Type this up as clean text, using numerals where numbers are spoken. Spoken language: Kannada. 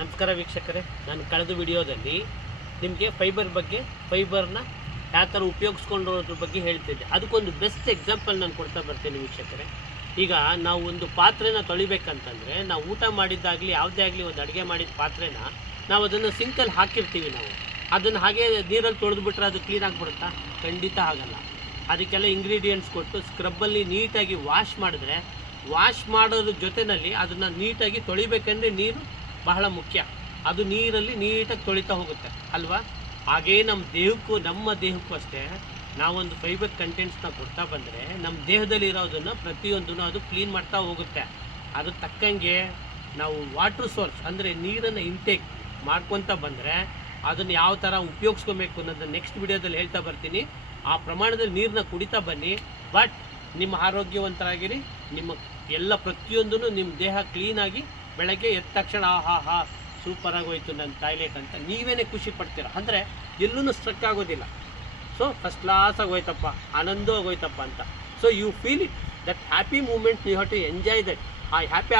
ನಮಸ್ಕಾರ ವೀಕ್ಷಕರೇ, ನಾನು ಕಳೆದ ವಿಡಿಯೋದಲ್ಲಿ ನಿಮಗೆ ಫೈಬರ್ನ ಯಾವ ಥರ ಉಪಯೋಗಿಸ್ಕೊಂಡಿರೋದ್ರ ಬಗ್ಗೆ ಹೇಳ್ತಿದ್ದೆ. ಅದಕ್ಕೊಂದು ಬೆಸ್ಟ್ ಎಕ್ಸಾಂಪಲ್ ನಾನು ಕೊಡ್ತಾ ಬರ್ತೇನೆ ವೀಕ್ಷಕರೇ. ಈಗ ನಾವು ಒಂದು ಪಾತ್ರೆನ ತೊಳಿಬೇಕಂತಂದರೆ, ನಾವು ಊಟ ಮಾಡಿದ್ದಾಗಲಿ ಯಾವುದೇ ಆಗಲಿ ಒಂದು ಅಡುಗೆ ಮಾಡಿದ ಪಾತ್ರೆನ ನಾವು ಅದನ್ನು ಸಿಂಕಲ್ಲಿ ಹಾಕಿರ್ತೀವಿ. ನಾವು ಅದನ್ನು ಹಾಗೆ ನೀರಲ್ಲಿ ತೊಳೆದ್ಬಿಟ್ರೆ ಅದು ಕ್ಲೀನ್ ಆಗಿಬಿಡುತ್ತಾ? ಖಂಡಿತ ಆಗಲ್ಲ. ಅದಕ್ಕೆಲ್ಲ ಇಂಗ್ರೀಡಿಯೆಂಟ್ಸ್ ಕೊಟ್ಟು ಸ್ಕ್ರಬ್ಬಲ್ಲಿ ನೀಟಾಗಿ ವಾಶ್ ಮಾಡಿದ್ರೆ, ವಾಶ್ ಮಾಡೋದ್ರ ಜೊತೆಯಲ್ಲಿ ಅದನ್ನು ನೀಟಾಗಿ ತೊಳಿಬೇಕಂದ್ರೆ ನೀರು ಬಹಳ ಮುಖ್ಯ. ಅದು ನೀರಲ್ಲಿ ನೀಟಾಗಿ ತೊಳಿತಾ ಹೋಗುತ್ತೆ ಅಲ್ವಾ? ಹಾಗೇ ನಮ್ಮ ದೇಹಕ್ಕೂ ಅಷ್ಟೇ, ನಾವೊಂದು ಫೈಬರ್ ಕಂಟೆಂಟ್ಸ್ನ ಕೊಡ್ತಾ ಬಂದರೆ ನಮ್ಮ ದೇಹದಲ್ಲಿ ಇರೋದನ್ನು ಪ್ರತಿಯೊಂದನ್ನು ಅದು ಕ್ಲೀನ್ ಮಾಡ್ತಾ ಹೋಗುತ್ತೆ. ಅದು ತಕ್ಕಂಗೆ ನಾವು ವಾಟ್ರ್ ಸೋರ್ಸ್ ಅಂದರೆ ನೀರನ್ನು ಇಂಟೇಕ್ ಮಾಡ್ಕೊತ ಬಂದರೆ ಅದನ್ನು ಯಾವ ಥರ ಉಪಯೋಗಿಸ್ಕೊಬೇಕು ಅನ್ನೋದನ್ನು ನೆಕ್ಸ್ಟ್ ವಿಡಿಯೋದಲ್ಲಿ ಹೇಳ್ತಾ ಬರ್ತೀನಿ. ಆ ಪ್ರಮಾಣದಲ್ಲಿ ನೀರನ್ನ ಕುಡಿತಾ ಬನ್ನಿ. ಬಟ್ ನಿಮ್ಮ ಆರೋಗ್ಯವಂತರಾಗಿರಿ. ನಿಮ್ಮ ಎಲ್ಲ ಪ್ರತಿಯೊಂದೂ ನಿಮ್ಮ ದೇಹ ಕ್ಲೀನಾಗಿ ಬೆಳಗ್ಗೆ ಎದ್ದ ತಕ್ಷಣ ಆಹಾ ಸೂಪರಾಗಿ ಹೋಯ್ತು ನನ್ನ ಟಾಯ್ಲೆಟ್ ಅಂತ ನೀವೇನೇ ಖುಷಿ ಪಡ್ತೀರ. ಅಂದರೆ ಎಲ್ಲೂ ಸ್ಟ್ರಕ್ ಆಗೋದಿಲ್ಲ. ಸೊ ಫಸ್ಟ್ ಕ್ಲಾಸಾಗಿ ಹೋಯ್ತಪ್ಪ, ಆನಂದವಾಗಿ ಹೋಯ್ತಪ್ಪ ಅಂತ. So you feel it, that happy moment, you have to enjoy that. ಆ ಹ್ಯಾಪಿ